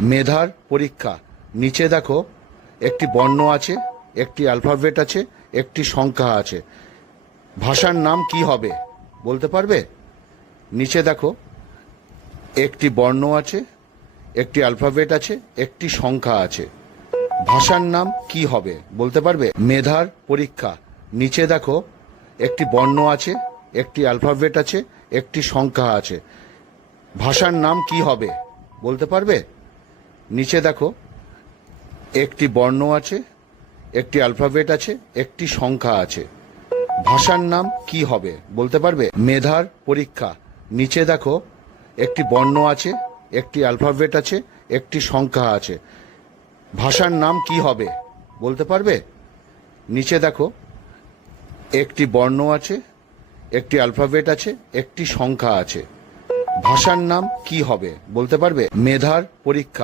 মেধার পরীক্ষা। নিচে দেখো একটি বর্ণ আছে, একটি অ্যালফাবেট আছে, একটি সংখ্যা আছে। ভাষার নাম কি হবে বলতে পারবে? নিচে দেখো একটি বর্ণ আছে, একটি অ্যালফাবেট আছে, একটি সংখ্যা আছে। ভাষার নাম কি হবে বলতে পারবে? মেধার পরীক্ষা। নিচে দেখো একটি বর্ণ আছে, একটি অ্যালফাবেট আছে, একটি সংখ্যা আছে। ভাষার নাম কি হবে বলতে পারবে? নিচে দেখো একটি বর্ণ আছে, একটি অ্যালফাবেট আছে, একটি সংখ্যা আছে। ভাষার নাম কি হবে বলতে পারবে? মেধার পরীক্ষা। নিচে দেখো একটি বর্ণ আছে, একটি অ্যালফাবেট আছে, একটি সংখ্যা আছে। ভাষার নাম কি হবে বলতে পারবে? নিচে দেখো একটি বর্ণ আছে, একটি অ্যালফাবেট আছে, একটি সংখ্যা আছে। ভাষার নাম কি হবে বলতে পারবে? মেধার পরীক্ষা।